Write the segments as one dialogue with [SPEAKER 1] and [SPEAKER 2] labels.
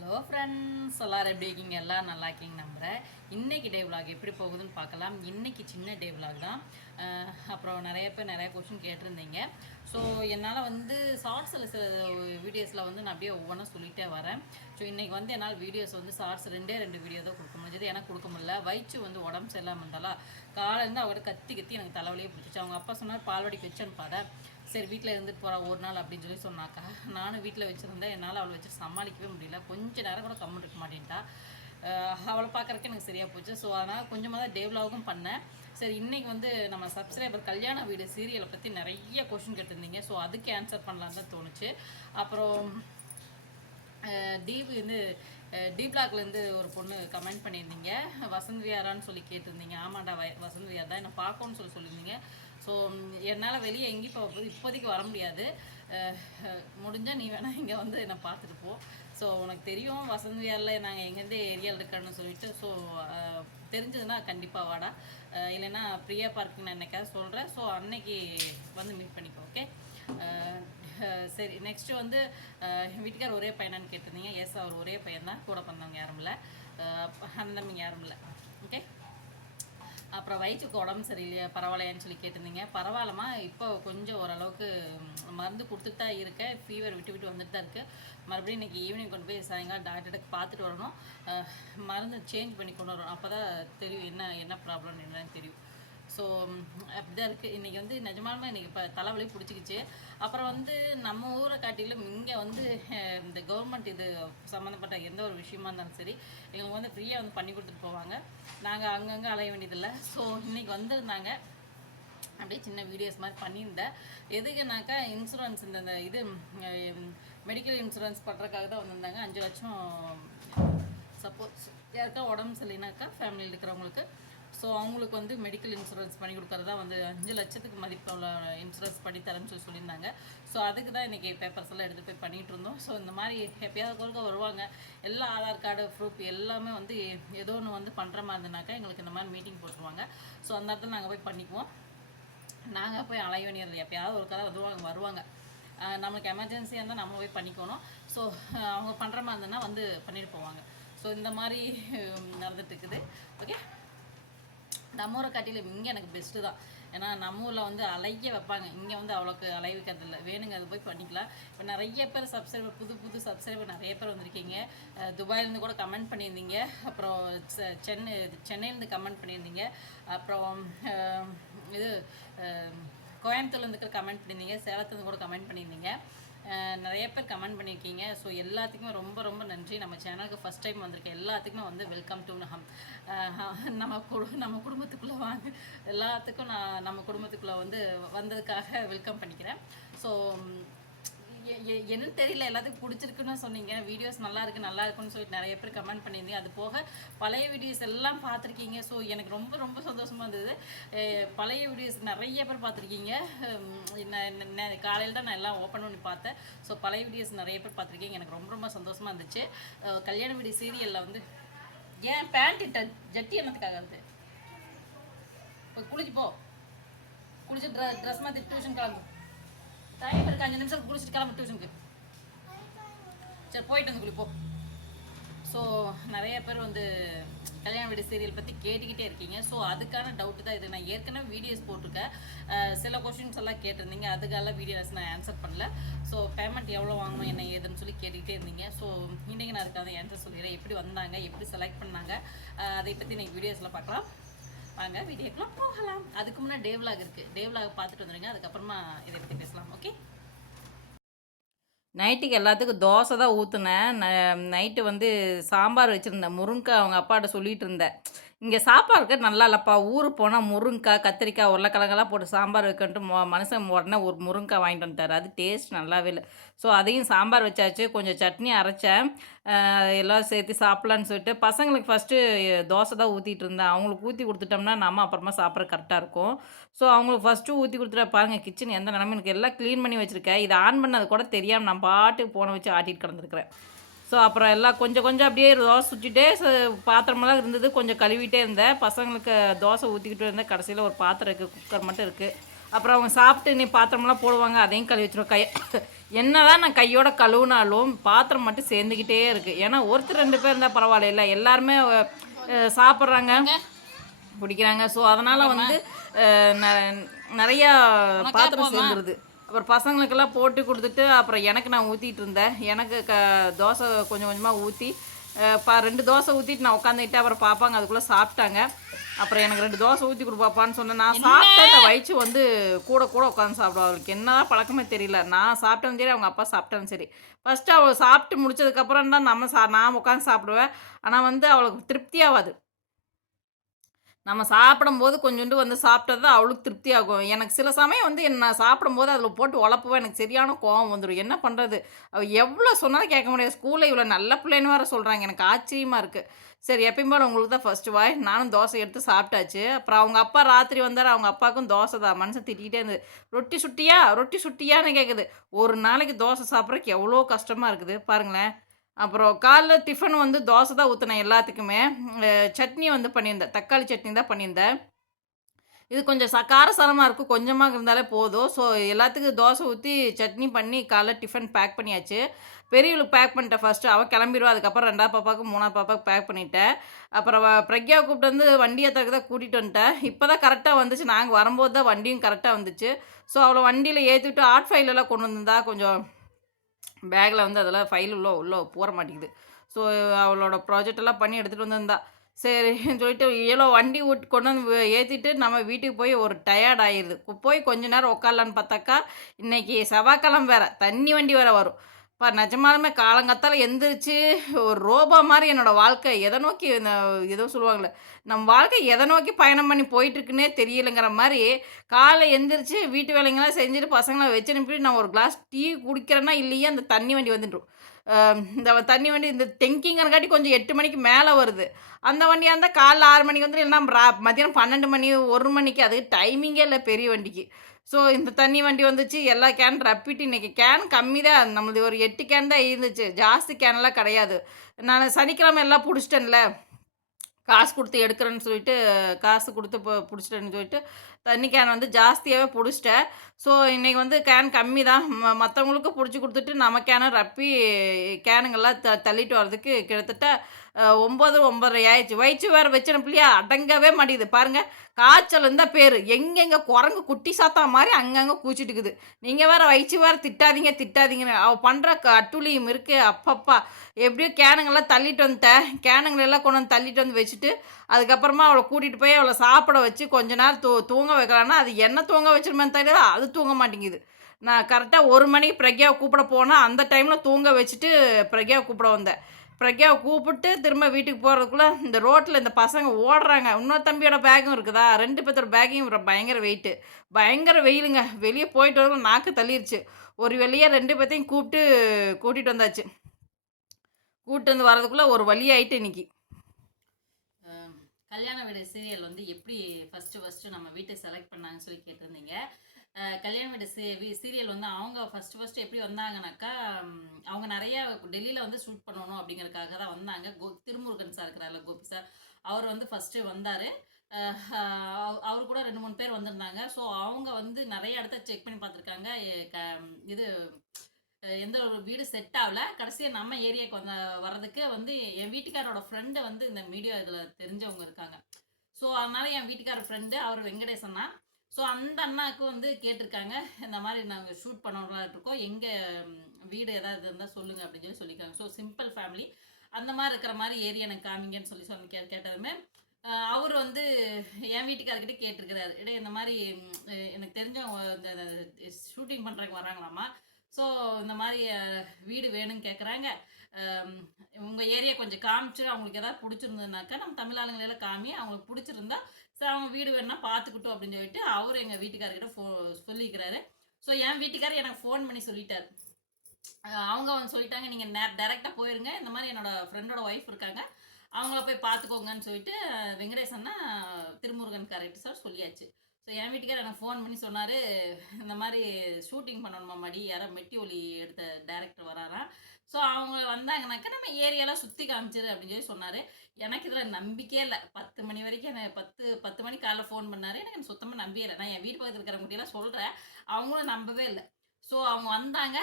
[SPEAKER 1] Hello friends எல்லாரும் எப்படி இருக்கீங்க? எல்லாம் நல்லா இருக்கீங்க நம்புகிறேன் இன்னைக்கு டே விலாக் எப்படி போகுதுன்னு பார்க்கலாம். இன்னைக்கு சின்ன டே விலாக் தான். அப்புறம் நிறைய பேர் நிறைய கொஷின் கேட்டிருந்தீங்க. ஸோ என்னால் வந்து ஷார்ட்ஸில் சில வீடியோஸில் வந்து நான் அப்படியே ஒவ்வொன்றா சொல்லிகிட்டே வரேன். ஸோ இன்றைக்கி வந்து என்னால் வீடியோஸ் வந்து ஷார்ட்ஸ் ரெண்டே ரெண்டு வீடியோ தான் கொடுக்க முடிஞ்சது. எனக்கு கொடுக்க முடியல. வயிற்று வந்து உடம்பு சரியில்லாமல் இருந்தாலும் காலையிலேருந்து அவர்கிட்ட கத்தி கத்தி எனக்கு தலைவலியே பிடிச்சிச்சு. அவங்க அப்பா சொன்னார் பால்வாடி வச்சேன்னு பாரு சரி வீட்டில் இருந்துட்டு போகிறா ஒரு நாள் அப்படின்னு சொல்லி சொன்னாக்கா நானும் வீட்டில் வச்சுருந்தேன் என்னால் அவளை வச்சு சமாளிக்கவே முடியல. கொஞ்ச நேரம் கூட கம்மல் இருக்க மாட்டேன்ட்டா. அவளை பார்க்குறக்கு எனக்கு சரியாக போச்சு. ஸோ அதனால் கொஞ்சமாக தான் டேவ்லாகும் பண்ணேன். சரி இன்றைக்கி வந்து நம்ம சப்ஸ்கிரைபர் கல்யாண வீடு சீரியலை பற்றி நிறைய கொஷின் கேட்டிருந்தீங்க. ஸோ அதுக்கு ஆன்சர் பண்ணலான்னு தான் தோணுச்சு. அப்புறம் அஹ் வந்து அஹ் டி பிளாக்லேருந்து ஒரு பொண்ணு கமெண்ட் பண்ணியிருந்தீங்க. வசந்த் வியாரான்னு சொல்லி கேட்டிருந்தீங்க. ஆமாண்டா வ வசந்த் வியார் தான். என்னை பார்க்கணும்னு சொல்லி சொல்லியிருந்தீங்க. ஸோ என்னால் வெளியே எங்கேயும் இப்போ இப்போதைக்கு வர முடியாது. முடிஞ்சால் நீ வேணால் இங்கே வந்து என்னை பார்த்துட்டு போ. ஸோ உனக்கு தெரியும் வசந்த் வியாரில் நாங்கள் எங்கேருந்து ஏரியாவில் இருக்கோன்னு சொல்லிட்டு ஸோ தெரிஞ்சதுன்னா கண்டிப்பாக வாடா. இல்லைன்னா பிரியா பார்க்கு நான் என்னைக்காவது சொல்கிறேன் ஸோ அன்னைக்கு வந்து மீட் பண்ணிக்கோ ஓகே சரி நெக்ஸ்ட்டு வந்து வீட்டுக்கார் ஒரே பையனான்னு கேட்டிருந்தீங்க. எஸ் அவர் ஒரே பையன் தான் கூட பிறந்தவங்க யாரும் இல்லை. அண்ணன் யாரும் இல்லை. அப்புறம் வயிற்றுக்கு உடம்பு சரியில்லையா பரவாயில்லையான்னு சொல்லி கேட்டிருந்தீங்க. பரவாயில்லம்மா இப்போ கொஞ்சம் ஓரளவுக்கு மருந்து கொடுத்துட்டு தான் இருக்கேன். ஃபீவர் விட்டு விட்டு வந்துட்டு தான் இருக்குது மறுபடியும் இன்னைக்கு ஈவினிங் கொண்டு போய் சாயங்காலம் டாக்டர்கிட்ட பார்த்துட்டு வரணும். மருந்து சேஞ்ச் பண்ணி கொண்டு வரணும். அப்போ தான் தெரியும் என்ன என்ன ப்ராப்ளம் என்னன்னு தெரியும். ஸோ அப்படிதான் இருக்குது இன்றைக்கி வந்து நிஜமாலுமே இன்றைக்கி இப்போ தலைவலி பிடிச்சிக்கிச்சு. அப்புறம் வந்து நம்ம ஊரை காட்டிலும் இங்கே வந்து இந்த கவர்மெண்ட் இது சம்மந்தப்பட்ட எந்த ஒரு விஷயமா இருந்தாலும் சரி எங்களுக்கு வந்து ஃப்ரீயாக வந்து பண்ணி கொடுத்துட்டு போவாங்க. நாங்கள் அங்கங்கே அலைய வேண்டியதில்லை. ஸோ இன்றைக்கி வந்திருந்தாங்க. அப்படியே சின்ன வீடியோஸ் மாதிரி பண்ணியிருந்தேன். எதுக்குனாக்கா இன்சூரன்ஸ் இந்த இது மெடிக்கல் இன்சூரன்ஸ் பண்ணுறதுக்காக தான் வந்திருந்தாங்க. அஞ்சு லட்சம் சப்போஸ் யாருக்கா உடம்பு சரியில்லைனாக்கா ஃபேமிலியில் இருக்கிறவங்களுக்கு. ஸோ அவங்களுக்கு வந்து மெடிக்கல் இன்சூரன்ஸ் பண்ணி கொடுக்கறதா வந்து அஞ்சு லட்சத்துக்கு மதிப்புள்ள இன்சூரன்ஸ் பண்ணி தரேன்னு சொல்லி சொல்லியிருந்தாங்க. ஸோ அதுக்கு தான் இன்றைக்கி பேப்பர்ஸ் எல்லாம் எடுத்து போய் பண்ணிகிட்டு இருந்தோம். ஸோ இந்த மாதிரி எப்பயாவது ஒருக்க வருவாங்க. எல்லா ஆதார் கார்டு ப்ரூஃப் எல்லாமே வந்து ஏதோ ஒன்று வந்து பண்ணுற மாதிரி இருந்தனாக்கா எங்களுக்கு இந்த மாதிரி மீட்டிங் போட்டுருவாங்க. ஸோ அந்த இடத்துல நாங்கள் போய் பண்ணிக்குவோம். நாங்கள் போய் அலைய வேண்டியது எப்பயாவது ஒரு கதை வருவாங்க வருவாங்க. நம்மளுக்கு எமர்ஜென்சியாக இருந்தால் நம்ம போய் பண்ணிக்கணும். ஸோ அவங்க பண்ணுற மாதிரி இருந்ததுன்னா வந்து பண்ணிட்டு போவாங்க. ஸோ இந்த மாதிரி ஹம், நடந்துட்டு இருக்குது. ஓகே நம்ம ஊரை காட்டிலும் இங்கே எனக்கு பெஸ்ட்டு தான். ஏன்னா நம்ம ஊரில் வந்து அலைய வைப்பாங்க. இங்கே வந்து அவ்வளோக்கு அலைய வைக்கிறது இல்லை. வேணுங்க அது போய் பண்ணிக்கலாம். இப்போ நிறைய பேர் சப்ஸ்கிரைபர் புது புது சப்ஸ்கிரைபர் நிறைய பேர் வந்திருக்கீங்க. துபாயிலேருந்து கூட கமெண்ட் பண்ணியிருந்தீங்க. அப்புறம் சென்னை சென்னையிலேருந்து கமெண்ட் பண்ணியிருந்தீங்க. அப்புறம் இது கோயம்புத்தூர்லேருந்து கூட கமெண்ட் பண்ணியிருந்தீங்க. சேலத்துலேருந்து கூட கமெண்ட் பண்ணியிருந்தீங்க. நிறைய பேர் கமெண்ட் பண்ணியிருக்கீங்க. ஸோ எல்லாத்துக்குமே ரொம்ப ரொம்ப நன்றி. நம்ம சேனலுக்கு ஃபஸ்ட் டைம் வந்திருக்க எல்லாத்துக்குமே வந்து வெல்கம் டு நம் நம்ம நம்ம குடும்பத்துக்குள்ளே வாங்க எல்லாத்துக்கும் நான் நம்ம குடும்பத்துக்குள்ளே வந்து வந்ததுக்காக வெல்கம் பண்ணிக்கிறேன். ஸோ என்னன்னு தெரியல. எல்லாத்துக்கும் பிடிச்சிருக்குன்னு சொன்னீங்க. வீடியோஸ் நல்லா இருக்கு நல்லா இருக்குன்னு சொல்லிட்டு நிறைய பேர் கமெண்ட் பண்ணியிருந்தீங்க. அது போக பழைய வீடியோஸ் எல்லாம் பார்த்துருக்கீங்க. ஸோ எனக்கு ரொம்ப ரொம்ப சந்தோஷமா இருந்தது. பழைய வீடியோஸ் நிறைய பேர் பார்த்துருக்கீங்க. காலையில் தான் நான் எல்லாம் ஓப்பன் பண்ணி பார்த்தேன். ஸோ பழைய வீடியோஸ் நிறைய பேர் பார்த்துருக்கீங்க. எனக்கு ரொம்ப ரொம்ப சந்தோஷமா இருந்துச்சு. கல்யாண வீடு சீரியலில் வந்து ஏன் பேண்ட் இட்ட ஜட்டி என்னத்துக்காக அது? இப்போ குளிச்சு போ. குளிச்சு ட்ரெ ட்ரெஸ் மாற்றி டியூஷன் கிளம்பு. டைம் இருக்கு அஞ்சு நிமிஷம் குளிச்சுட்டு கிளம்பு டியூஷனுக்கு சரி போயிட்டு வந்து குளிப்போம். ஸோ நிறைய பேர் வந்து கல்யாண வீடு சீரியல் பற்றி கேட்டுக்கிட்டே இருக்கீங்க. ஸோ அதுக்கான டவுட்டு தான் இது. நான் ஏற்கனவே வீடியோஸ் போட்டிருக்கேன். சில கொஷின்ஸ் எல்லாம் கேட்டிருந்தீங்க. அதுக்கெல்லாம் வீடியோஸ் நான் ஆன்சர் பண்ணல. ஸோ பேமெண்ட் எவ்வளோ வாங்கணும் என்ன ஏதுன்னு சொல்லி கேட்டுக்கிட்டே இருந்தீங்க. ஸோ இன்றைக்கி நான் அதுக்காக ஆன்சர் சொல்லிடுறேன். எப்படி வந்தாங்க எப்படி செலக்ட் பண்ணாங்க அதை பற்றி நீங்கள் வீடியோஸில் பார்க்கலாம். வாங்க வீடியோக்கெலாம் போகலாம். அதுக்கு முன்னாடி டேவ்லாக் இருக்குது டேவ்லாக் பார்த்துட்டு வந்துடுங்க அதுக்கப்புறமா இதை பற்றி பேசலாம் ஓகே? நைட்டுக்கு எல்லாத்துக்கும் தோசை தான் ஊற்றுனேன் நைட்டு வந்து சாம்பார் வச்சுருந்தேன். முருங்கை அவங்க அப்பாட்ட சொல்லிட்டு இருந்தேன். இங்கே சாப்பாடு இருக்க நல்லா இல்லைப்பா ஊருக்கு போனால் முருங்கைக்காய் கத்திரிக்காய் உருளைக்கிழங்கெல்லாம் போட்டு சாம்பார் வைக்கன்ட்டு மொ மனுஷன் உடனே ஒரு முருங்கைக்காய் வாங்கிட்டு வந்துட்டார். அது டேஸ்ட் நல்லாவே இல்லை. ஸோ அதையும் சாம்பார் வச்சாச்சு. கொஞ்சம் சட்னி அரைச்சேன். எல்லாம் சேர்த்து சாப்பிட்லான்னு சொல்லிட்டு பசங்களுக்கு ஃபஸ்ட்டு தோசை தான் ஊற்றிட்டு இருந்தேன். அவங்களுக்கு ஊற்றி கொடுத்துட்டோம்னா நம்ம அப்புறமா சாப்பிட்ற கரெக்டாக இருக்கும். ஸோ அவங்களுக்கு ஃபஸ்ட்டு ஊற்றி கொடுத்துட்டா பாருங்கள் கிச்சன் எந்த நிலமையும் எனக்கு எல்லாம் க்ளீன் பண்ணி வச்சுருக்கேன். இதை ஆன் பண்ணது கூட தெரியாமல் நான் பாட்டுக்கு போன வச்சு ஆட்டிட்டு கிடந்துருக்குறேன். ஸோ அப்புறம் எல்லாம் கொஞ்சம் கொஞ்சம் அப்படியே தோசை சுற்றிட்டே பாத்திரமெல்லாம் இருந்தது. கொஞ்சம் கழுவிட்டே இருந்தேன். பசங்களுக்கு தோசை ஊற்றிக்கிட்டு இருந்தேன். கடைசியில் ஒரு பாத்திரம் இருக்குது குக்கர் மட்டும் இருக்குது
[SPEAKER 2] அப்புறம் அவங்க சாப்பிட்டு நீ பாத்திரமெல்லாம் போடுவாங்க. அதையும் கழுவி வச்சிருவோம். கை என்னதான் நான் கையோட கழுவுனாலும் பாத்திரம் மட்டும் சேர்ந்துக்கிட்டே இருக்குது ஏன்னா ஒருத்தர் ரெண்டு பேர் இருந்தால் பரவாயில்ல இல்லை எல்லாருமே சாப்பிட்றாங்க. பிடிக்கிறாங்க. ஸோ அதனால் வந்து நிறையா பாத்திரம் சேர்ந்துருது. அப்புறம் பசங்களுக்கெல்லாம் போட்டு கொடுத்துட்டு அப்புறம் எனக்கு நான் ஊற்றிட்டு இருந்தேன். எனக்கு க தோசை கொஞ்சம் கொஞ்சமாக ஊற்றி பா ரெண்டு தோசை ஊற்றிட்டு நான் உட்காந்துக்கிட்டு அப்புறம் பார்ப்பாங்க அதுக்குள்ளே சாப்பிட்டாங்க. அப்புறம் எனக்கு ரெண்டு தோசை ஊற்றி கொடுப்பாப்பான்னு சொன்னேன். நான் சாப்பிட்டேன் வயிற்று வந்து கூட கூட உட்காந்து சாப்பிடுவா அவளுக்கு என்னதான் பழக்கமே தெரியல. நான் சாப்பிட்டாலும் சரி அவங்க அப்பா சாப்பிட்டாலும் சரி. ஃபஸ்ட்டு அவள் சாப்பிட்டு முடிச்சதுக்கப்புறம் தான் நம்ம சா நான் உட்காந்து சாப்பிடுவேன். ஆனால் வந்து அவளுக்கு திருப்தி ஆகாது. நம்ம சாப்பிடும்போது கொஞ்சோண்டு வந்து சாப்பிட்டது தான் அவளுக்கு திருப்தி ஆகும் எனக்கு சில சமயம் வந்து என்ன நான் சாப்பிடும்போது அதில் போட்டு உழப்புவேன் எனக்கு சரியான கோவம் வந்துடும் என்ன பண்ணுறது அவள் எவ்வளோ சொன்னாலும் கேட்க முடியாது. ஸ்கூலில் இவ்வளோ நல்ல பிள்ளைன்னு வேறு சொல்கிறாங்க எனக்கு ஆச்சரியமாக இருக்குது சரி எப்பயும் உங்களுக்கு தான் ஃபஸ்ட்டு வாய் நானும் தோசை எடுத்து சாப்பிட்டாச்சு. அப்புறம் அவங்க அப்பா ராத்திரி வந்தார். அவங்க அப்பாவுக்கும் தோசை தான். மனுஷன் திட்டிகிட்டே இருந்தது. ரொட்டி சுட்டியா? ரொட்டி சுட்டியான்னு கேட்குது ஒரு நாளைக்கு தோசை சாப்பிட்றதுக்கு எவ்வளோ கஷ்டமாக இருக்குது? பாருங்களேன். அப்புறம் காலைல டிஃபன் வந்து தோசை தான் ஊற்றினேன் எல்லாத்துக்குமே. சட்னி வந்து பண்ணியிருந்தேன். தக்காளி சட்னி தான் பண்ணியிருந்தேன். இது கொஞ்சம் ச காரசாரமாக இருக்கும். கொஞ்சமாக இருந்தாலே போதும். ஸோ எல்லாத்துக்கும் தோசை ஊற்றி சட்னி பண்ணி காலைல டிஃபன் பேக் பண்ணியாச்சு. பெரியவளுக்கு பேக் பண்ணிட்டேன் ஃபஸ்ட்டு அவள் கிளம்பிடுவா. அதுக்கப்புறம் ரெண்டாவது பாப்பாவுக்கு மூணாவது பாப்பாவுக்கு பேக் பண்ணிட்டேன். அப்புறம் பிரக்யா பிரக்யாவை கூப்பிட்டு வந்து வண்டியை தக்க தான் கூட்டிகிட்டு வந்துட்டேன். இப்போ தான் கரெக்டாக வந்துச்சு. நாங்கள் வரும்போது தான் வண்டியும் கரெக்டாக வந்துச்சு. ஸோ அவளை வண்டியில் ஏற்றிவிட்டு ஆட் ஃபைலெல்லாம் கொண்டு வந்திருந்தா கொஞ்சம் பேக்கில் வந்து அதெல்லாம் ஃபைல் உள்ள உள்ளே போற மாட்டேங்குது. ஸோ அவளோட ப்ராஜெக்ட் எல்லாம் பண்ணி எடுத்துகிட்டு வந்திருந்தா. சரின்னு சொல்லிட்டு ஏழோ வண்டி விட்டு கொண்டு வந்து ஏற்றிட்டு நம்ம வீட்டுக்கு போய் ஒரு டயர்ட் ஆயிடுது போய் கொஞ்ச நேரம் உட்காரலான்னு பார்த்தாக்கா இன்றைக்கி செவ்வாய்க்கிழமை வேறு தண்ணி வண்டி வேறு வரும். இப்போ நிஜமாலுமே காலங்காத்தால எந்திரிச்சு ஒரு ரோபோ மாதிரி என்னோடய வாழ்க்கை எதை நோக்கி இந்த ஏதோ சொல்லுவாங்களே நம்ம வாழ்க்கை எதை நோக்கி பயணம் பண்ணி போயிட்டுருக்குன்னே தெரியலைங்கிற மாதிரி காலை எந்திரிச்சு வீட்டு வேலைங்கெல்லாம் செஞ்சுட்டு பசங்களை வச்சு அனுப்பிட்டு நான் ஒரு கிளாஸ் டீ குடிக்கிறேன்னா இல்லையே அந்த தண்ணி வண்டி வந்துடும். இந்த தண்ணி வண்டி இந்த தெங்கிங்கிறங்காட்டி கொஞ்சம் எட்டு மணிக்கு மேலே வருது. அந்த வண்டியாக இருந்தால் காலைல ஆறு மணிக்கு வந்து இல்லைன்னா ரா- மத்தியானம் பன்னெண்டு மணி ஒரு மணிக்கு அது டைமிங்கே இல்லை பெரிய வண்டிக்கு. ஸோ இந்த தண்ணி வண்டி வந்துச்சு. எல்லா கேன் ரப்பிட்டு இன்றைக்கி கேன் கம்மி தான். நம்மளது ஒரு எட்டு கேன் தான் இருந்துச்சு. ஜாஸ்தி கேன்லாம் கிடையாது. நான் சனிக்கிழமை எல்லாம் பிடிச்சிட்டேன்ல. காசு கொடுத்து எடுக்கிறேன்னு சொல்லிட்டு காசு கொடுத்து இப்போ பிடிச்சிட்டேன்னு சொல்லிட்டு தண்ணி கேன் வந்து ஜாஸ்தியாகவே பிடிச்சிட்டேன். ஸோ இன்றைக்கி வந்து கேன் கம்மி தான். ம மற்றவங்களுக்கும் பிடிச்சி கொடுத்துட்டு நம்ம கேனை ரப்பி கேனுங்கெல்லாம் த தள்ளிட்டு வர்றதுக்கு கிட்டத்தட்ட ஒம்பது ஒம்பதரை ஆயிடுச்சு. வயிற்று வேறு வச்சின பிள்ளையா அடங்கவே மாட்டேங்குது. பாருங்கள் காய்ச்சல் இருந்தால் பேர். எங்கெங்கே குரங்கு குட்டி சாத்தா மாதிரி அங்கங்கே கூச்சிட்டுக்குது நீங்கள் வேறு வயிற்று வேறு திட்டாதீங்க திட்டாதீங்கன்னு. அவள் பண்ணுற அட்டுளியும் இருக்குது அப்பப்பா. எப்படியோ கேனுங்கெல்லாம் தள்ளிட்டு வந்துட்டேன் கேனுங்களெல்லாம் கொண்டு வந்து தள்ளிட்டு வந்து வச்சுட்டு அதுக்கப்புறமா அவளை கூட்டிகிட்டு போய் அவளை சாப்பிட வச்சு கொஞ்ச நேரம் தூ தூங்க வைக்கலான்னா அது என்ன தூங்க வச்சிருமேன்னு தெரியல அது தூங்க மாட்டேங்குது. நான் கரெக்டாக ஒரு மணிக்கு பிரக்யாவை கூப்பிட போனால் அந்த டைமில் தூங்க வச்சுட்டு பிரக்யாவை கூப்பிட வந்தேன். பிரக்யாவை கூப்பிட்டு திரும்ப வீட்டுக்கு போகிறதுக்குள்ளே இந்த ரோட்டில் இந்த பசங்க ஓடுறாங்க. இன்னொரு தம்பியோட பேக்கும் இருக்குதா? ரெண்டு பேர்த்தோட பேக்கையும் பயங்கர வெயிட்டு பயங்கர வெயிலுங்க. வெளியே போயிட்டு வரவும் நாக்கு தள்ளிருச்சு. ஒரு வெளியே ரெண்டு பேர்த்தையும் கூப்பிட்டு கூட்டிகிட்டு வந்தாச்சு. கூப்பிட்டு வந்து வரதுக்குள்ளே ஒரு வழியாயிட்டு இன்னைக்கு.
[SPEAKER 1] கல்யாண வீடு சீரியல் வந்து எப்படி ஃபஸ்ட்டு ஃபஸ்ட்டு நம்ம வீட்டை செலக்ட் பண்ணாங்கன்னு சொல்லி கேட்டிருந்தீங்க. கல்யாண வீடு சீரியல் வந்து அவங்க ஃபஸ்ட்டு ஃபஸ்ட்டு எப்படி வந்தாங்கனாக்கா அவங்க நிறைய டெல்லியில் வந்து ஷூட் பண்ணணும் அப்படிங்கிறதுக்காக தான் வந்தாங்க. கோ திருமுருகன் சார் இருக்கிறாரில்ல கோபி சார் அவர் வந்து ஃபஸ்ட்டு வந்தார். அவர் கூட ரெண்டு மூணு பேர் வந்திருந்தாங்க. ஸோ அவங்க வந்து நிறைய இடத்த செக் பண்ணி பார்த்துருக்காங்க. இது எந்த ஒரு வீடு செட் ஆகல. கடைசியாக நம்ம ஏரியாவுக்கு வந்த வர்றதுக்கு வந்து என் வீட்டுக்காரோட ஃப்ரெண்டு வந்து இந்த மீடியா இதில் தெரிஞ்சவங்க இருக்காங்க. ஸோ அதனால என் வீட்டுக்கார ஃப்ரெண்டு அவர் வெங்கடேசன் தான். ஸோ அந்த அண்ணாவுக்கு வந்து கேட்டிருக்காங்க இந்த மாதிரி நாங்கள் ஷூட் பண்ணலாம் இருக்கோம் எங்கள் வீடு ஏதாவது இருந்தால் சொல்லுங்கள் அப்படின்னு சொல்லி சொல்லியிருக்காங்க. ஸோ சிம்பிள் ஃபேமிலி அந்த மாதிரி இருக்கிற மாதிரி ஏரியா எனக்கு காமிங்கன்னு சொல்லி சொல்லி கே கேட்டதுமே அவர் வந்து என் வீட்டுக்காரர்கிட்ட கேட்டிருக்கிறாரு. இடே இந்த மாதிரி எனக்கு தெரிஞ்சவங்க இந்த ஷூட்டிங் பண்ணுறதுக்கு வராங்களாமா ஸோ இந்த மாதிரி வீடு வேணும்னு கேட்குறாங்க உங்கள் ஏரியா கொஞ்சம் காமிச்சு அவங்களுக்கு எதாவது பிடிச்சிருந்ததுனாக்கா நம்ம தமிழ் ஆளுங்களெல்லாம் காமி அவங்களுக்கு பிடிச்சிருந்தா சரி அவங்க வீடு வேணும்னா பார்த்துக்கிட்டோம் அப்படின்னு சொல்லிட்டு அவர் எங்கள் வீட்டுக்காரர்கிட்ட ஃபோ சொல்லிக்கிறாரு. ஸோ என் வீட்டுக்காரர் எனக்கு ஃபோன் பண்ணி சொல்லிட்டார். அவங்க வந்து சொல்லிட்டாங்க நீங்கள் நே டேரெக்டாக போயிருங்க. இந்த மாதிரி என்னோடய ஃப்ரெண்டோட ஒய்ஃப் இருக்காங்க. அவங்கள போய் பார்த்துக்கோங்கன்னு சொல்லிட்டு வெங்கடேசன்னா திருமுருகன் கரெக்ட் சார் சொல்லியாச்சு. ஸோ என் வீட்டுக்காரர் எனக்கு ஃபோன் பண்ணி சொன்னார் இந்த மாதிரி ஷூட்டிங் பண்ணணுமா மடி? யாரோ மெட்டி ஒலி எடுத்த டேரக்டர் வராராம். ஸோ அவங்க வந்தாங்கனாக்கா நம்ம ஏரியாலாம் சுற்றி காமிச்சிரு அப்படின்னு சொல்லி சொன்னார். எனக்கு இதில் நம்பிக்கையே இல்லை. பத்து மணி வரைக்கும் எனக்கு பத்து பத்து மணி காலைல ஃபோன் பண்ணார். எனக்கு சுத்தமாக நம்பியே இல்லை. நான் என் வீட்டு பக்கத்தில் இருக்கிறவங்ககிட்டலாம் சொல்கிறேன் அவங்களும் நம்பவே இல்லை. ஸோ அவங்க வந்தாங்க.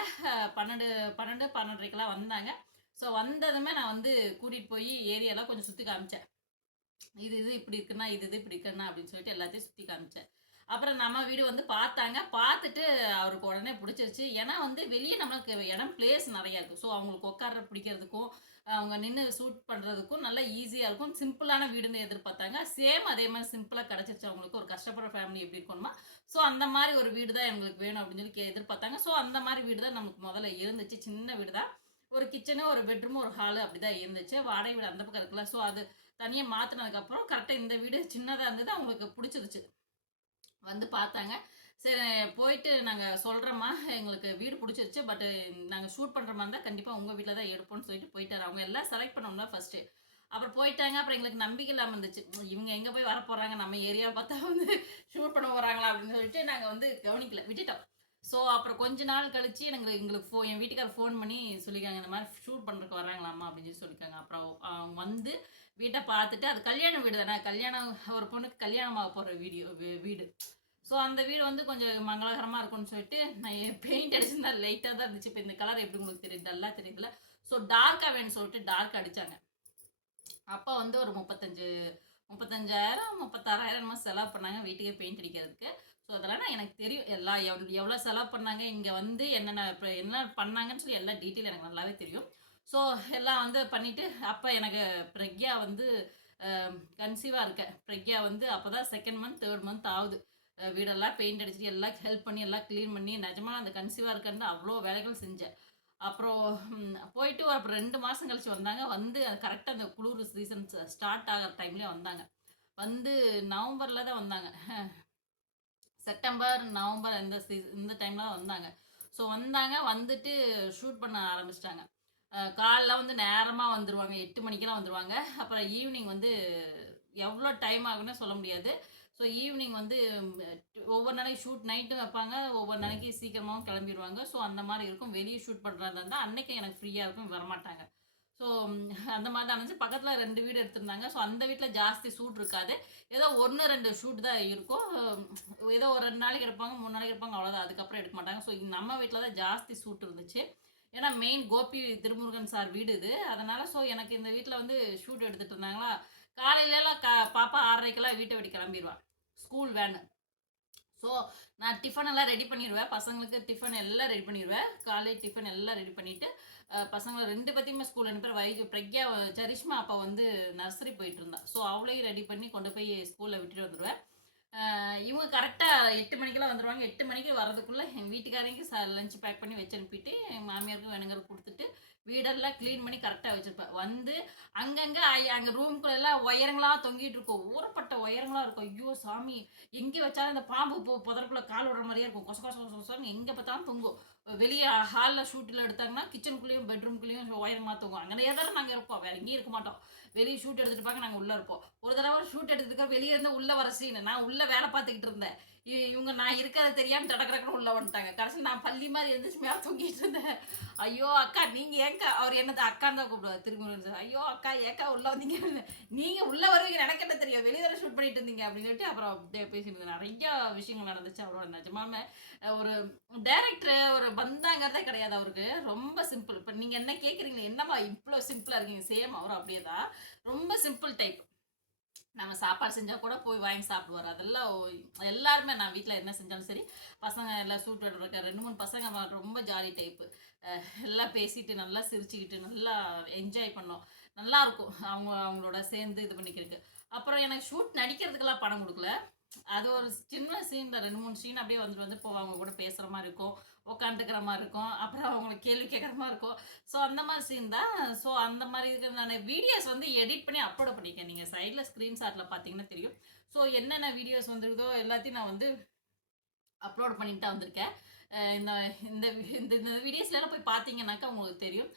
[SPEAKER 1] பன்னெண்டு பன்னெண்டு பன்னெண்டரைக்கெல்லாம் வந்தாங்க. ஸோ வந்ததுமே நான் வந்து கூட்டிகிட்டு போய் ஏரியாலாம் கொஞ்சம் சுற்றி காமிச்சேன். இது இது இப்படி இருக்குன்னா இது இது இப்படி இருக்குன்னா அப்படின்னு சொல்லிட்டு எல்லாத்தையும் சுற்றி காமிச்சேன். அப்புறம் நம்ம வீடு வந்து பார்த்தாங்க. பார்த்துட்டு அவருக்கு உடனே பிடிச்சிருச்சு. ஏன்னா வந்து வெளியே நம்மளுக்கு இடம் பிளேஸ் நிறையா இருக்குது ஸோ அவங்களுக்கு உட்கார பிடிக்கிறதுக்கும் அவங்க நின்று ஷூட் பண்ணுறதுக்கும் நல்லா ஈஸியாக இருக்கும். சிம்பிளான வீடுன்னு எதிர்பார்த்தாங்க. சேம் அதே மாதிரி சிம்பிளாக கிடச்சிருச்சு அவங்களுக்கு. ஒரு கஷ்டப்படுற ஃபேமிலி எப்படி இருக்கணுமா? ஸோ அந்த மாதிரி ஒரு வீடு தான் எங்களுக்கு வேணும் அப்படின்னு சொல்லி கே- எதிர்பார்த்தாங்க. ஸோ அந்த மாதிரி வீடு தான் நமக்கு முதல்ல இருந்துச்சு. சின்ன வீடு தான். ஒரு கிச்சனு ஒரு பெட்ரூம் ஒரு ஹாலு அப்படி தான் இருந்துச்சு. வாடகை வீடு அந்த பக்கம் இருக்குல்ல. ஸோ அது தனியாக மாற்றினதுக்கப்புறம் கரெக்டாக இந்த வீடு சின்னதாக இருந்தது. அவங்களுக்கு பிடிச்சிருச்சு. வந்து பார்த்தாங்க. சரி போயிட்டு நாங்கள் சொல்கிறோம்மா எங்களுக்கு வீடு பிடிச்சிருச்சு பட்டு நாங்கள் ஷூட் பண்ணுற மாதிரி இருந்தால் கண்டிப்பாக உங்கள் வீட்டில் தான் எடுப்போம்னு சொல்லிட்டு போயிட்டார். அவங்க எல்லாம் செலக்ட் பண்ணோம்னா ஃபஸ்ட்டு அப்புறம் போயிட்டாங்க அப்புறம் எங்களுக்கு நம்பிக்கை இல்லாமல் இருந்துச்சு. இவங்க எங்கே போய் வர போகிறாங்க நம்ம ஏரியாவை பார்த்தா வந்து ஷூட் பண்ண போகிறாங்களா அப்படின்னு சொல்லிட்டு நாங்கள் வந்து கவனிக்கல. விட்டுட்டோம். ஸோ அப்புறம் கொஞ்ச நாள் கழிச்சு எங்களுக்கு எங்களுக்கு ஃபோ என் வீட்டுக்காரர் ஃபோன் பண்ணி சொல்லிக்காங்க இந்த மாதிரி ஷூட் பண்ணுறதுக்கு வராங்களாம்மா அப்படின்னு சொல்லி சொல்லியிருக்காங்க. அப்புறம் அவங்க வந்து வீட்டை பார்த்துட்டு அது கல்யாண வீடு தானே கல்யாணம் ஒரு பொண்ணுக்கு கல்யாணமாக போகிற வீடியோ வீடு. ஸோ அந்த வீடு வந்து கொஞ்சம் மங்களகரமாக இருக்கும்னு சொல்லிட்டு நான் பெயிண்ட் அடிச்சிருந்தா லைட்டாக தான் இருந்துச்சு. இப்போ இந்த கலர் எப்படி உங்களுக்கு தெரியுது? நல்லா தெரியல. ஸோ டார்க்காக வேணும்னு சொல்லிட்டு டார்க் அடித்தாங்க அப்போ வந்து ஒரு முப்பத்தஞ்சு முப்பத்தஞ்சாயிரம் முப்பத்தாறாயிரம் செலவு பண்ணாங்க வீட்டுக்கே பெயிண்ட் அடிக்கிறதுக்கு. ஸோ அதெல்லாம் நான் எனக்கு தெரியும் எல்லா எவ் எவ்வளோ செலவு பண்ணாங்க இங்கே வந்து என்னென்ன இப்போ என்ன பண்ணாங்கன்னு சொல்லி எல்லா டீட்டெயில் எனக்கு நல்லாவே தெரியும். ஸோ எல்லாம் வந்து பண்ணிவிட்டு அப்போ எனக்கு பிரக்யா வந்து கன்சீவாக இருக்கேன் பிரக்யா வந்து அப்போ தான் செகண்ட் மந்த் தேர்ட் மந்த் ஆகுது வீடெல்லாம் பெயிண்ட் அடிச்சுட்டு எல்லாம் ஹெல்ப் பண்ணி எல்லாம் க்ளீன் பண்ணி நிஜமாக அந்த கன்சீவாக இருக்கேன்னு அவ்வளோ வேலைகள் செஞ்சேன். அப்புறம் போயிட்டு ஒரு அப்புறம் ரெண்டு மாதம் கழிச்சு வந்தாங்க. வந்து கரெக்டாக அந்த குளிர் சீசன் ஸ்டார்ட் ஆகிற டைம்லேயே வந்தாங்க. வந்து நவம்பரில் தான் வந்தாங்க. செப்டம்பர் நவம்பர் இந்த சீசன் இந்த டைம்லாம் வந்தாங்க. ஸோ வந்தாங்க வந்துட்டு ஷூட் பண்ண ஆரம்பிச்சிட்டாங்க. காலைல வந்து நேரமாக வந்துடுவாங்க எட்டு மணிக்கெல்லாம் வந்துடுவாங்க அப்புறம் ஈவினிங் வந்து எவ்வளோ டைம் ஆகுன்னு சொல்ல முடியாது. ஸோ ஈவினிங் வந்து ஒவ்வொரு நாளைக்கு ஷூட் நைட்டும் வைப்பாங்க. ஒவ்வொரு நாளைக்கு சீக்கிரமாகவும் கிளம்பிடுவாங்க ஸோ அந்த மாதிரி இருக்கும். வெளியே ஷூட் பண்ணுறதா இருந்தால் அன்னைக்கு எனக்கு ஃப்ரீயாக இருக்கும். வரமாட்டாங்க. ஸோ அந்த மாதிரி தான் இருந்துச்சு பக்கத்தில் ரெண்டு வீடு எடுத்திருந்தாங்க. ஸோ அந்த வீட்டில் ஜாஸ்தி ஷூட் இருக்காது. ஏதோ ஒன்று ரெண்டு ஷூட் தான் இருக்கும். ஏதோ ஒரு ரெண்டு நாளைக்கு எடுப்பாங்க மூணு நாளைக்கு எடுப்பாங்க அவ்வளோதான் அதுக்கப்புறம் எடுக்க மாட்டாங்க. ஸோ நம்ம வீட்டில் தான் ஜாஸ்தி ஷூட் இருந்துச்சு. ஏன்னா மெயின் கோபி திருமுருகன் சார் வீடு இது. அதனால் ஸோ எனக்கு இந்த வீட்டில் வந்து ஷூட் எடுத்துட்டு இருந்தாங்களா? காலையிலலாம் கா பாப்பா ஆறரைக்கெல்லாம் வீட்டை விட்டு கிளம்பிடுவான் ஸ்கூல் வேனு ஸோ நான் டிஃபன் எல்லாம் ரெடி பண்ணிடுவேன் பசங்களுக்கு டிஃபன் எல்லாம் ரெடி பண்ணிடுவேன் காலை டிஃபன் எல்லாம் ரெடி பண்ணிவிட்டு பசங்களை ரெண்டு பற்றியுமே ஸ்கூல் அனுப்பி வைகு பிரக்யா சரிஷ்மா அப்போ வந்து நர்சரி போயிட்டு இருந்தா. ஸோ அவளையும் ரெடி பண்ணி கொண்டு போய் ஸ்கூலில் விட்டுட்டு வந்துடுவேன் இவங்க கரெக்டாக எட்டு மணிக்கெல்லாம் வந்துடுவாங்க எட்டு மணிக்கு வரதுக்குள்ளே என் வீட்டுக்காரங்க ச லஞ்ச் பேக் பண்ணி வச்சு அனுப்பிட்டு என் மாமியாருக்கும் வேணுங்கிறது கொடுத்துட்டு வீடெல்லாம் க்ளீன் பண்ணி கரெக்டாக வச்சுருப்பேன் வந்து அங்கங்கே அங்கே ரூம்குள்ளெல்லாம் ஒயரங்களாக தொங்கிட்டு இருக்கும் ஊறப்பட்ட ஒயரங்களாக இருக்கும் ஐயோ சாமி. எங்கே வச்சாலும் இந்த பாம்பு போ புதற்குள்ள கால் விடுற மாதிரியே இருக்கும். கொச கொச கொச கொசன்னு எங்கே பார்த்தாலும் தொங்கும். வெளியே ஹாலில் ஷூட்டில் எடுத்தாங்கன்னா கிச்சனுக்குள்ளேயும் பெட்ரூம்குள்ளேயும் ஒயரமாக தொங்கும். அங்கே தான் நாங்கள் இருப்போம் வேறு எங்கேயும் இருக்க மாட்டோம். வெளியே ஷூட் எடுத்துட்டு பார்க்க நாங்கள் உள்ளே இருப்போம். ஒரு தடவை ஷூட் எடுத்துட்டு வெளியே இருந்து உள்ளே வர சீன் நான் உள்ளே வேலை பார்த்துக்கிட்டு இருந்தேன். இவங்க நான் இருக்கிறத தெரியாமல் தடக்கடக்குன்னு உள்ளே வந்துட்டாங்க. கடைசி நான் பள்ளி மாதிரி எழுந்திரிச்சு மேலே தூங்கிட்டு இருந்தேன். ஐயோ அக்கா நீங்கள் ஏங்கா அவர் என்னது அக்கான்னு தான் கூப்பிடுவார். திருமுருகன் ஐயோ அக்கா ஏக்கா உள்ளே வந்தீங்க நீங்கள் உள்ளே வருவீங்க எனக்கு என்ன தெரியும்? வெளியே தானே ஷூட் பண்ணிட்டு இருந்தீங்க? அப்படின்னு சொல்லிட்டு அப்புறம் அப்படியே பேசிட்டு நிறைய விஷயங்கள் நடந்துச்சு அவரோட நிஜமாம. ஒரு டேரக்டர் ஒரு பந்தாங்கிறதே கிடையாது அவருக்கு. ரொம்ப சிம்பிள் இப்போ நீங்கள் என்ன கேட்குறீங்க என்னம்மா இவ்வளோ சிம்பிளாக இருக்கீங்க? சேம் அவர் அப்படியே தான் ரொம்ப சிம்பிள் டைப் நம்ம சாப்பாடு செஞ்சால் கூட போய் வாங்கி சாப்பிடுவார். அதெல்லாம் எல்லாருமே நான் வீட்டில் என்ன செஞ்சாலும் சரி பசங்க எல்லாம் சூட் விடுறக்க ரெண்டு மூணு பசங்க ரொம்ப ஜாலி டைப்பு எல்லாம் பேசிட்டு நல்லா சிரிச்சுக்கிட்டு நல்லா என்ஜாய் பண்ணோம். நல்லா இருக்கும். அவங்க அவங்களோட சேர்ந்து இது பண்ணிக்கிறதுக்கு. அப்புறம் எனக்கு ஷூட் நடிக்கிறதுக்கெல்லாம் பணம் கொடுக்கல. அது ஒரு சின்ன சீன் தான் ரெண்டு மூணு சீன் அப்படியே வந்துட்டு வந்து போவாங்க கூட பேசுகிற மாதிரி இருக்கும். உட்காந்துக்கிற மாதிரி இருக்கும். அப்புறம் அவங்களுக்கு கேள்வி கேட்குற மாதிரி இருக்கும். ஸோ அந்த மாதிரி சீன் தான். ஸோ அந்த மாதிரி இருக்கிற நான் வீடியோஸ் வந்து எடிட் பண்ணி அப்லோட் பண்ணியிருக்கேன் நீங்கள் சைடில் ஸ்க்ரீன்ஷாட்டில் பார்த்தீங்கன்னா தெரியும். ஸோ என்னென்ன வீடியோஸ் வந்துருக்குதோ எல்லாத்தையும் நான் வந்து அப்லோட் பண்ணிட்டு தான் வந்திருக்கேன். இந்த இந்த இந்த இந்த வீடியோஸ்லாம் போய் பார்த்தீங்கன்னாக்கா உங்களுக்கு தெரியும்.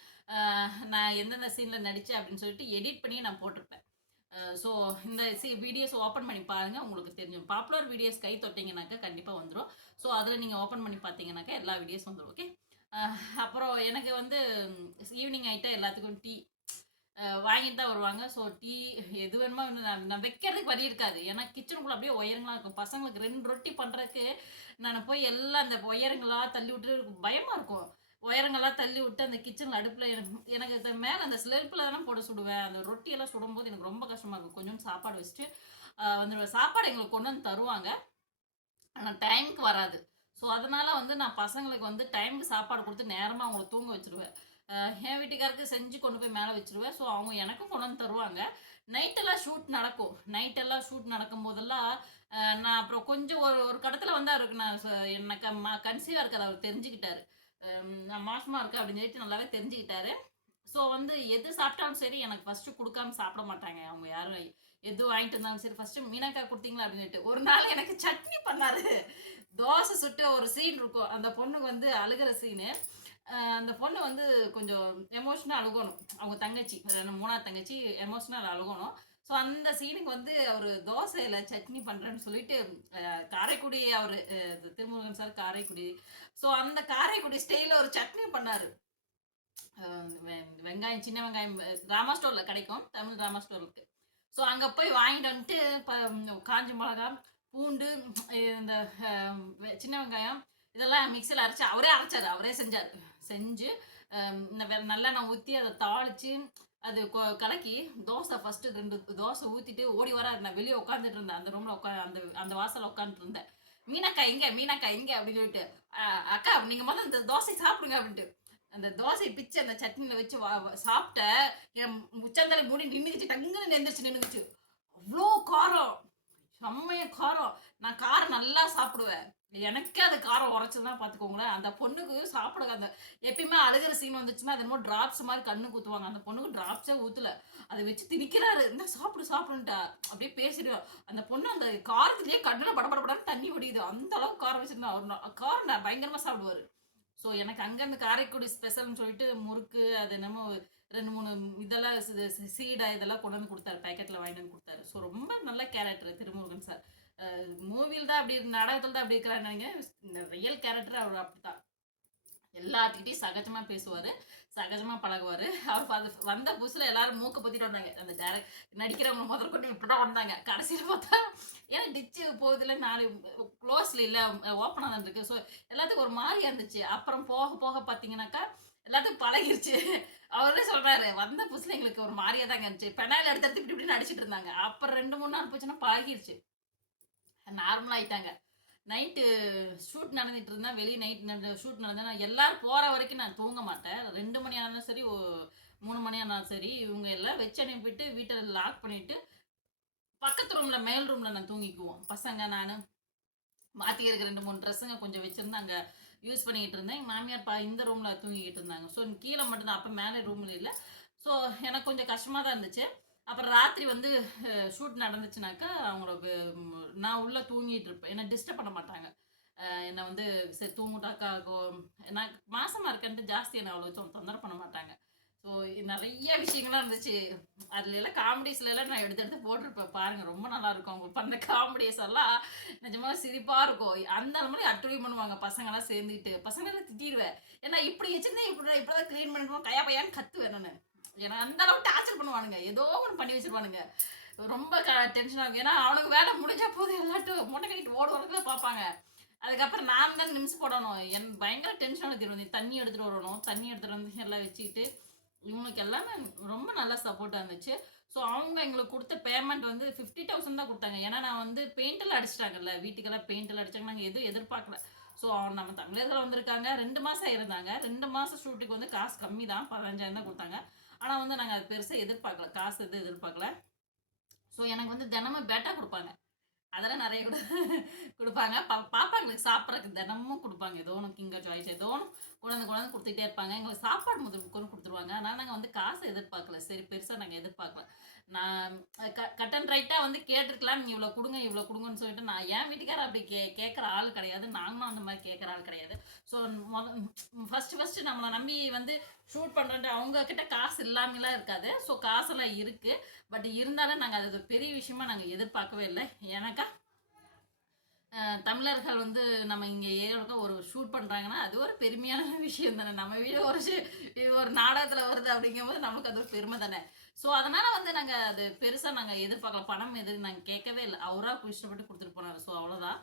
[SPEAKER 1] நான் எந்தெந்த சீனில் நடித்தேன் அப்படின்னு சொல்லிட்டு எடிட் பண்ணி நான் போட்டிருப்பேன். ஸோ இந்த சி வீடியோஸ் ஓப்பன் பண்ணி பாருங்கள் உங்களுக்கு தெரிஞ்சும் பாப்புலர் வீடியோஸ் கை தொட்டிங்கனாக்கா கண்டிப்பாக வந்துடும் ஸோ அதில் நீங்கள் ஓப்பன் பண்ணி பார்த்தீங்கன்னாக்கா எல்லா வீடியோஸ் வந்துடும் ஓகே அப்புறம் எனக்கு வந்து ஈவினிங் ஆகிட்டா எல்லாத்துக்கும் டீ வாங்கிட்டு தான் வருவாங்க. ஸோ டீ எது வேணுமோ நான் நான் வைக்கிறதுக்கு வழி இருக்காது. ஏன்னா கிச்சனுக்குள்ளே அப்படியே ஒயருங்களா இருக்கும். பசங்களுக்கு ரெண்டு ரொட்டி பண்ணுறதுக்கு நான் போய் எல்லாம் அந்த ஒயருங்களா தள்ளி விட்டு பயமாக இருக்கும். ஒயரங்கள்லாம் தள்ளி விட்டு அந்த கிச்சனில் அடுப்பில் எனக்கு எனக்கு மேலே அந்த ஸ்லெல்ப்பில் தானே போட்டு சுடுவேன். அந்த ரொட்டியெல்லாம் சுடும்போது எனக்கு ரொம்ப கஷ்டமாக இருக்கும். கொஞ்சம் சாப்பாடு வச்சுட்டு வந்துடுவேன் வந்து சாப்பாடு எங்களுக்கு கொண்டு வந்து தருவாங்க. ஆனால் டைமுக்கு வராது. ஸோ அதனால் வந்து நான் பசங்களுக்கு வந்து டைமுக்கு சாப்பாடு கொடுத்து நேரமாக அவங்கள தூங்க வச்சுருவேன். என் வீட்டுக்காருக்கு செஞ்சு கொண்டு போய் மேலே வச்சுருவேன். ஸோ அவங்க எனக்கும் கொண்டு வந்து தருவாங்க. நைட்டெல்லாம் ஷூட் நடக்கும். நைட்டெல்லாம் ஷூட் நடக்கும் போதெல்லாம் நான் அப்புறம் கொஞ்சம் ஒரு ஒரு கடத்தில் வந்து அவருக்கு நான் எனக்கு கன்சீவாக இருக்கிறத அவர் தெரிஞ்சுக்கிட்டாரு. நான் மாசமா இருக்கேன் அப்படின்னு சொல்லிட்டு நல்லாவே தெரிஞ்சுக்கிட்டாரு. ஸோ வந்து எது சாப்பிட்டாலும் சரி எனக்கு ஃபஸ்ட்டு கொடுக்காம சாப்பிட மாட்டாங்க. அவங்க யாரும் எது வாங்கிட்டு இருந்தாலும் சரி ஃபஸ்ட்டு மீனாக்காய் கொடுத்தீங்களா அப்படின்னு சொல்லிட்டு. ஒரு நாள் எனக்கு சட்னி பண்ணாரு. தோசை சுட்டு ஒரு சீன் இருக்கும். அந்த பொண்ணுக்கு வந்து அழுகிற சீனு அந்த பொண்ணு வந்து கொஞ்சம் எமோஷனாக அழுகணும். அவங்க தங்கச்சி மூணாவது தங்கச்சி எமோஷனல் அழுகணும். ஸோ அந்த சீனுக்கு வந்து அவர் தோசையில் சட்னி பண்ணுறேன்னு சொல்லிட்டு காரைக்குடி அவர் திருமுருகன் சார் காரைக்குடி ஸோ அந்த காரைக்குடி ஸ்டைல ஒரு சட்னி பண்ணார். வெங்காயம் சின்ன வெங்காயம் ராமா ஸ்டோரில் கிடைக்கும். தமிழ் ராமா ஸ்டோர் இருக்கு ஸோ அங்கே போய் வாங்கிட்டு வந்துட்டு ப காஞ்ச மிளகா பூண்டு இந்த சின்ன வெங்காயம் இதெல்லாம் மிக்சியில் அரைச்சி அவரே அரைச்சாரு. அவரே செஞ்சார். செஞ்சு அஹ், இந்த நல்லெண்ணெய் ஊற்றி அதை தாளித்து அது கொ- கலக்கி தோசை ஃபஸ்ட்டு ரெண்டு தோசை ஊற்றிட்டு ஓடி வர நான் வெளியே உட்காந்துட்டு இருந்தேன். அந்த ரூமில் உட்கா அந்த அந்த வாசலில் உட்காந்துட்டு இருந்தேன். மீனாக்கா எங்க? மீனாக்கா எங்க? அப்படின்னு சொல்லிட்டு அக்கா நீங்கள் முதல்ல இந்த தோசை சாப்பிடுங்க அப்படின்ட்டு. அந்த தோசை பிச்சு அந்த சட்னியில் வச்சு வா சாப்பிட்ட என் உச்சந்தலை மூடி நின்றுச்சு டங்குன்னு நெந்திரிச்சு நின்றுச்சு அவ்வளோ காரம். செம்மைய காரம். நான் காரம் நல்லா சாப்பிடுவேன். எனக்கே அது காரம் உரைச்சதுலாம் பார்த்துக்கோங்களேன் அந்த பொண்ணுக்கு சாப்பிட அந்த எப்பயுமே அழுகிற சீன் வந்துச்சுன்னா அது என்னமோ டிராப்ஸ் மாதிரி கண்ணு ஊற்றுவாங்க அந்த பொண்ணுக்கு டிராப்ஸே ஊற்றல அதை வச்சு திணிக்கிறாரு. இந்த சாப்பிடு சாப்பிடுன்ட்டா. அப்படியே பேசிடுவோம் அந்த பொண்ணு அந்த காரத்துலேயே கண்ணில் படபடபடன்னு தண்ணி வடியுது. அந்த அளவுக்கு காரம் வச்சுருந்தா அவர் காரம் நான் பயங்கரமாக சாப்பிடுவார். ஸோ எனக்கு அங்கேருந்து காரைக்குடி ஸ்பெஷல்னு சொல்லிட்டு முறுக்கு அது என்னமோ ரெண்டு மூணு இதெல்லாம் சீடா சீடை இதெல்லாம் கொண்டு வந்து கொடுத்தாரு. பேக்கெட்டில் வாங்கிட்டு வந்து கொடுத்தாரு. ஸோ ரொம்ப நல்ல கேரக்டர் திருமுருகன் சார் மூவியில் தான் அப்படி நாடகத்தில் தான் அப்படி இருக்கிறாங்க ரியல் கேரக்டர் அவர் அப்படித்தான். எல்லாத்துக்கிட்டையும் சகஜமாக பேசுவார் சகஜமாக பழகுவார். அவர் அது வந்த புதுசில் எல்லாரும் மூக்க பற்றிட்டு வந்தாங்க. அந்த டேரக்ட் நடிக்கிறவங்க முதல் கொண்டு இப்படி தான் வந்தாங்க. கடைசியில் பார்த்தா ஏன்னா டிச்சு போகுதுல நாலு க்ளோஸில் இல்லை ஓப்பனாக தான் இருக்கு. ஸோ எல்லாத்துக்கும் ஒரு மாதிரி இருந்துச்சு. அப்புறம் போக போக பார்த்தீங்கன்னாக்கா எல்லாத்துக்கும் பழகிருச்சு. அவரே சொல்றாரு? வந்த புதுசுல எங்களுக்கு ஒரு மாதிரியா தாங்க இருந்துச்சு. பெனாயில் எடுத்து எடுத்து இப்படி இப்படி நடிச்சிட்டு இருந்தாங்க. அப்புறம் ரெண்டு மூணு நாள் போச்சுன்னா பழகிருச்சு. நார்மலாக ஆயிட்டாங்க. நைட்டு ஷூட் நடந்துட்டு இருந்தேன் வெளியே நைட் ஷூட் நடந்தா நான் எல்லோரும் போகிற வரைக்கும் நான் தூங்க மாட்டேன். ரெண்டு மணி ஆனாலும் சரி ஓ- மூணு மணி ஆனாலும் சரி இவங்க எல்லாம் வச்சு அனுப்பிட்டு வீட்டை லாக் பண்ணிவிட்டு பக்கத்து ரூமில் மேல் ரூமில் நான் தூங்கிக்குவோம். பசங்க நான் மாற்றிக்கிறதுக்கு ரெண்டு மூணு ட்ரெஸ்ஸுங்க கொஞ்சம் வச்சுருந்து அங்கே யூஸ் பண்ணிக்கிட்டு இருந்தேன். மாமியார் பா இந்த ரூமில் தூங்கிக்கிட்டு இருந்தாங்க. ஸோ கீழே மட்டும்தான் அப்போ மேலே ரூமில் இல்லை. ஸோ எனக்கு கொஞ்சம் கஷ்டமாக தான் இருந்துச்சு. அப்புறம் ராத்திரி வந்து ஷூட் நடந்துச்சுனாக்கா அவங்களுக்கு நான் உள்ளே தூங்கிட்டு இருப்பேன். என்னை டிஸ்டர்ப் பண்ண மாட்டாங்க. என்னை வந்து சரி தூங்குட்டாக்கா நான் மாசமாக இருக்கேன்ட்டு ஜாஸ்தி என்னை அவ்வளோ தொ- தொந்தரவு பண்ண மாட்டாங்க. ஸோ நிறைய விஷயங்கள்லாம் இருந்துச்சு. அதுல எல்லாம் காமெடிஸ்ல எல்லாம் நான் எடுத்து எடுத்து போட்டிருப்பேன். பாருங்க ரொம்ப நல்லா இருக்கும். அவங்க பண்ண காமெடிஸ் எல்லாம் நிஜமாக சிரிப்பாக இருக்கும். அந்த மாதிரி அட்டுரை பண்ணுவாங்க பசங்கெல்லாம் சேர்ந்துக்கிட்டு. பசங்களாம் திட்டிடுவேன் ஏன்னா இப்படி வச்சிருந்தேன் இப்படி இப்படிதான் க்ளீன் பண்ணுவோம் கையா பையான்னு கத்துவேன் நான். ஏன்னா அந்த அளவுக்கு டார்ச்சர் பண்ணுவானுங்க. ஏதோ ஒன்று பண்ணி வச்சிருவானுங்க. ரொம்ப டென்ஷன் ஆகும். ஏன்னா அவனுக்கு வேலை முடிஞ்சா போது எல்லாட்டும் முட்டை கட்டிட்டு ஓடு பார்ப்பாங்க. அதுக்கப்புறம் நான் தான் நிமிஷம் போடணும். என் பயங்கர டென்ஷன் எடுத்துட்டு தண்ணி எடுத்துகிட்டு வரணும். தண்ணி எடுத்துகிட்டு வந்து எல்லாம் வச்சுக்கிட்டு இவனுக்கு எல்லாமே ரொம்ப நல்லா சப்போர்ட்டாக இருந்துச்சு. ஸோ அவங்க எங்களுக்கு கொடுத்த பேமெண்ட் வந்து ஃபிஃப்டி தௌசண்ட் தான் கொடுத்தாங்க. ஏன்னா நான் வந்து பெயிண்டெல்லாம் அடிச்சிட்டாங்கல்ல. வீட்டுக்கெல்லாம் பெயிண்டெல்லாம் அடிச்சாங்க. நாங்கள் எதுவும் எதிர்பார்க்கல. ஸோ நம்ம தமிழர்கள் வந்திருக்காங்க. ரெண்டு மாதம் இருந்தாங்க. ரெண்டு மாதம் ஷூட்டுக்கு வந்து காசு கம்மி தான் பதினஞ்சாயிரம் தான் கொடுத்தாங்க. ஆனால் வந்து நாங்கள் அது பெருசாக எதிர்பார்க்கல. காசு எதுவும் எதிர்பார்க்கல. ஸோ எனக்கு வந்து தினமும் பேட்டா கொடுப்பாங்க. அதெல்லாம் நிறைய கூட கொடுப்பாங்க. பா பாப்பாங்களுக்கு சாப்பிட்றதுக்கு தினமும் கொடுப்பாங்க. ஏதோ ஒன்று கிங்கர் சாய்ஸ் ஏதோ ஒன்று கொண்டாந்து கொண்டாந்து கொடுத்துக்கிட்டே இருப்பாங்க. எங்களுக்கு சாப்பாடு முதல் கொண்டு கொடுத்துருவாங்க. ஆனால் நாங்கள் வந்து காசு எதிர்பார்க்கல. சரி பெருசாக நாங்கள் எதிர்பார்க்கல. நான் க கட் அண்ட் ரைட்டாக வந்து கேட்டிருக்கலாம். நீங்கள் இவ்வளோ கொடுங்க இவ்வளோ கொடுங்கன்னு சொல்லிட்டு நான் என் வீட்டுக்காரர் அப்படி கே கேட்குற ஆள் கிடையாது. நாங்களும் அந்த மாதிரி கேட்குற ஆள் கிடையாது. ஸோ முத ஃபஸ்ட்டு ஃபஸ்ட்டு நம்மளை நம்பி வந்து ஷூட் பண்ணுறது அவங்கக்கிட்ட காசு இல்லாமலாம் இருக்காது. ஸோ காசெல்லாம் இருக்குது பட் இருந்தாலும் நாங்கள் அது ஒரு பெரிய விஷயமா நாங்கள் எதிர்பார்க்கவே இல்லை. எனக்கா தமிழர்கள் வந்து நம்ம இங்கே ஏரியாவுக்கு ஒரு ஷூட் பண்ணுறாங்கன்னா அது ஒரு பெருமையான விஷயம் தானே. நம்ம வீடு ஒரு ஒரு நாடகத்தில் வருது அப்படிங்கும்போது நமக்கு அது ஒரு பெருமை தானே. ஸோ அதனால் வந்து நாங்கள் அது பெருசாக நாங்கள் எதிர்பார்க்கல. பணம் எதிர் நாங்கள் கேட்கவே இல்லை. அவராக இஷ்டப்பட்டு கொடுத்துட்டு போனார். ஸோ அவ்வளோதான்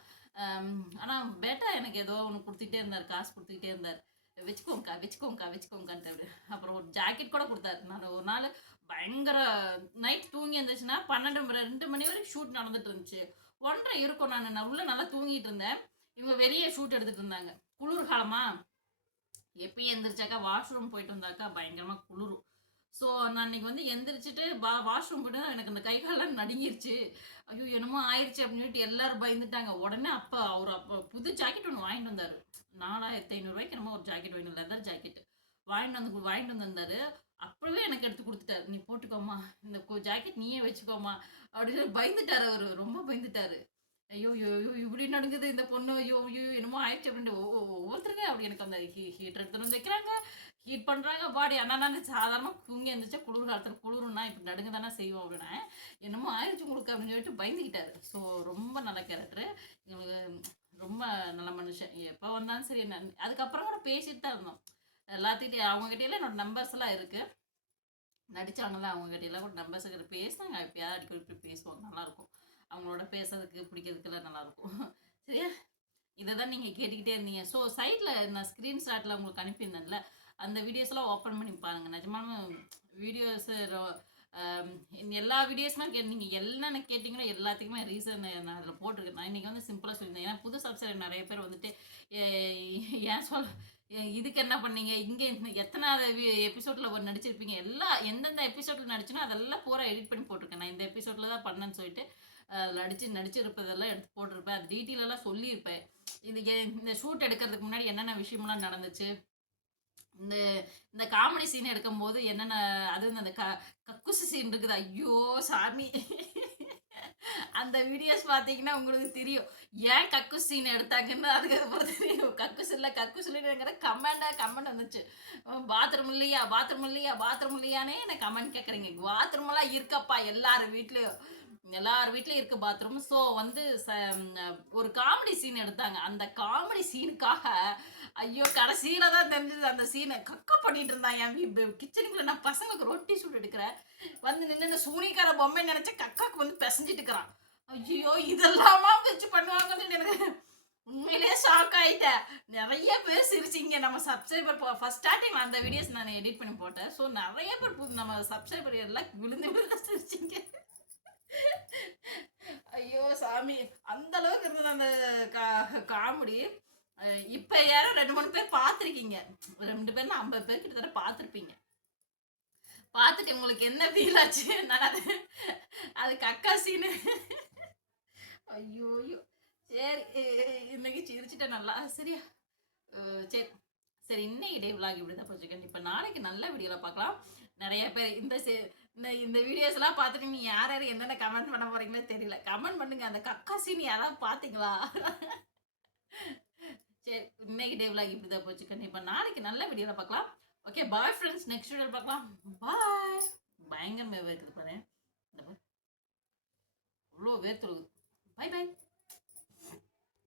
[SPEAKER 1] ஆனால் பேட்டா எனக்கு ஏதோ ஒன்று கொடுத்துக்கிட்டே இருந்தார். காசு கொடுத்துக்கிட்டே இருந்தார். வச்சுக்கோங்கக்கா வச்சுக்கோங்கக்கா வச்சுக்கோங்கன்ட்டு அப்படி அப்புறம் ஒரு ஜாக்கெட் கூட கொடுத்தாரு. நான் ஒரு நாள் பயங்கர நைட் தூங்கி இருந்துச்சுன்னா பன்னெண்டு ரெண்டு மணி வரைக்கும் ஷூட் நடந்துட்டு இருந்துச்சு. ஒன்றரை இருக்கும் நான். நான் உள்ள நல்லா தூங்கிட்டு இருந்தேன். இவங்க வெளியே ஷூட் எடுத்துட்டு இருந்தாங்க. குளிர் காலமா எப்பயும் எந்திரிச்சாக்கா வாஷ்ரூம் போயிட்டு வந்தாக்கா பயங்கரமா குளிரும் ஸோ நான் இன்னைக்கு வந்து எந்திரிச்சிட்டு வா வாஷ்ரூம் போயிட்டு எனக்கு இந்த கை காலெல்லாம் நடுங்கிருச்சு. ஐயோ என்னமோ ஆயிடுச்சு அப்படின்னு சொல்லிட்டு எல்லாரும் பயந்துட்டாங்க. உடனே அப்போ அவர் அப்போ புது ஜாக்கெட் ஒன்று வாங்கிட்டு வந்தார். நாலாயிரத்தி ஐநூறுரூவாய்க்கு என்னமோ ஒரு ஜாக்கெட் வாங்கிட்டு லெதர் ஜாக்கெட் வாங்கிட்டு வந்து வாங்கிட்டு வந்திருந்தாரு. அப்பவே எனக்கு எடுத்து கொடுத்துட்டாரு. நீ போட்டுக்கோமா இந்த ஜாக்கெட் நீயே வச்சுக்கோமா அப்படின்னு சொல்லி பயந்துட்டாரு அவர். ரொம்ப பயந்துட்டாரு. ஐயோ ஐயோ ஐயோ இப்படி நடக்குது இந்த பொண்ணு. ஐயோ ஐயோ என்னமோ ஆயிடுச்சு. அப்படின்ட்டு ஒ- ஒவ்வொருத்தருங்க அப்படி எனக்கு அந்த ஹீட்டர் எடுத்துட்டு வந்து வைக்கிறாங்க. ஹீட் பண்ணுறாங்க பாடி ஆனால் சாதாரணமாக தூங்கி இருந்துச்சா குளிர் காலத்தில் குளிருன்னா இப்படி நடுங்க தானே செய்வோம் அப்படின்னா என்னமோ ஆயிடுச்சு உங்களுக்கு. அப்படின்னு சொல்லிட்டு பயந்துக்கிட்டாரு ஸோ ரொம்ப நல்ல கேரக்டரு எங்களுக்கு ரொம்ப நல்ல மனுஷன். எப்போ வந்தாலும் சரி என்ன அதுக்கப்புறம் கூட பேசிட்டு தான் இருந்தோம். எல்லாத்திட்டையும் அவங்ககிட்டயெல்லாம் என்னோட நம்பர்ஸ் எல்லாம் நடிச்சாங்கல்ல அவங்க எல்லாம் கூட நம்ம கிட்ட பேசினாங்க. எப்பயாவது அடிக்கடி போய் பேசுவாங்க. நல்லாயிருக்கும் அவங்களோட பேசுறதுக்கு பிடிக்கிறதுக்கெல்லாம் நல்லாயிருக்கும் சரியா? இதை தான் நீங்கள் கேட்டுக்கிட்டே இருந்தீங்க. ஸோ சைடில் நான் ஸ்க்ரீன்ஷாட்டில் உங்களுக்கு அனுப்பியிருந்தேன்ல அந்த வீடியோஸ்லாம் ஓப்பன் பண்ணி பாருங்கள் நிஜமான வீடியோஸு எல்லா வீடியோஸுமே கே நீங்கள் என்னென்ன கேட்டிங்களோ எல்லாத்துக்குமே ரீசன் நான் அதில் போட்டிருக்கேன். நான் இன்றைக்கி வந்து சிம்பிளாக சொல்லியிருந்தேன். ஏன்னா புது சப்ஸ்கிரைபர் நிறைய பேர் வந்துட்டு ஏ- ஏன் சொல்ல இதுக்கு என்ன பண்ணீங்க? இங்கே எத்தனாவது எபிசோடில் நடிச்சிருப்பீங்க? எல்லா எந்தெந்த எபிசோடில் நடிச்சுனோ அதெல்லாம் பூரா எடிட் பண்ணி போட்டிருக்கேன். நான் இந்த எபிசோடில் தான் பண்ணேன்னு சொல்லிட்டு அதில் நடிச்சு நடிச்சிருப்பதெல்லாம் எடுத்து போட்டிருப்பேன். அது டீட்டெயிலெல்லாம் சொல்லியிருப்பேன். இது இந்த ஷூட் எடுக்கிறதுக்கு முன்னாடி என்னென்ன விஷயம்லாம் நடந்துச்சு? இந்த இந்த காமெடி சீன் எடுக்கும்போது என்னென்ன அது அந்த க கக்குசு சீன் இருக்குது. ஐயோ சாமி. அந்த வீடியோஸ் பார்த்தீங்கன்னா உங்களுக்கு தெரியும். ஏன் கக்கு சீன் எடுத்தாங்கன்னு அதுக்கப்புறம் தெரியும். கக்குஸ் இல்லை கக்குஸ் இல்லைங்கிற கமெண்டாக கமெண்ட் வந்துச்சு. பாத்ரூம் இல்லையா பாத்ரூம் இல்லையா பாத்ரூம் இல்லையானே எனக்கு கமெண்ட் கேட்குறீங்க பாத்ரூம் எல்லாம் இருக்கப்பா எல்லார் வீட்லேயும். எல்லார் வீட்லயும் இருக்கு பாத்ரூம் ஸோ வந்து ச- ஒரு காமெடி சீன் எடுத்தாங்க. அந்த காமெடி சீனுக்காக ஐயோ கடைசியில தான் தெரிஞ்சது. அந்த சீனை கக்க பண்ணிட்டு இருந்தான் என் கிச்சனுக்குள்ள நான் பசங்களுக்கு ரொட்டி சுட்டு எடுக்கிறேன் வந்து நின்று இந்த சூனிக்கார பொம்மை நினைச்ச கக்காக்கு வந்து பிசைஞ்சிட்டு இருக்கிறான். ஐயோ இதெல்லாமா வச்சு பண்ணுவாங்கன்னு எனக்கு உண்மையிலேயே ஷாக் ஆயிட்டேன். நிறைய பேர் சிரிச்சிங்க. நம்ம சப்ஸ்கிரைபர் ஃபர்ஸ்ட் ஸ்டார்டிங் அந்த வீடியோஸ் நான் எடிட் பண்ணி போட்டேன். ஸோ நிறைய பேர் புது- நம்ம சப்ஸ்கிரைபர் எல்லாம் விழுந்து விழுந்து சிரிச்சிங்க. ஐயோ சாமி. அந்த அளவுக்கு இருந்தது அந்த கா- காமெடி. இப்ப யாரோ ரெண்டு மூணு பேர் பார்த்துருக்கீங்க. ரெண்டு பேர்னா ஐம்பது பேர் கிட்டத்தட்ட பார்த்துருப்பீங்க. பார்த்துட்டு உங்களுக்கு என்ன ஃபீல் ஆச்சு? நான் அது அதுக்கு அக்கா சீனு ஐயோ ஐயோ சரி இன்னைக்கு சிரிச்சிட்டேன் நல்லா. சரியா சரி. சரி இன்னைக்கு டே விலாக் இப்படி தான் போச்சுக்கேன் இப்போ நாளைக்கு நல்ல வீடியோவில் பார்க்கலாம். நிறைய பேர் இந்த சே- இந்த இந்த வீடியோஸ்லாம் பார்த்துட்டு நீங்கள் யார் யார் என்னென்ன கமெண்ட் பண்ண போறீங்களோ தெரியல. கமெண்ட் பண்ணுங்க. அந்த கக்கா சீன் யாராவது பார்த்தீங்களா? சரி இன்னைக்கு டே விலாக் இப்படி தான் போச்சு. கண்டிப்பாக நாளைக்கு நல்ல வீடியோவில் பார்க்கலாம். ஓகே பாய் ஃப்ரெண்ட்ஸ் நெக்ஸ்ட் வீடியோவில் பார்க்கலாம். பாய் பயங்கரமாக இருக்குது பாரு. இந்த அவ்வளோ வேர்த்துருது பை பை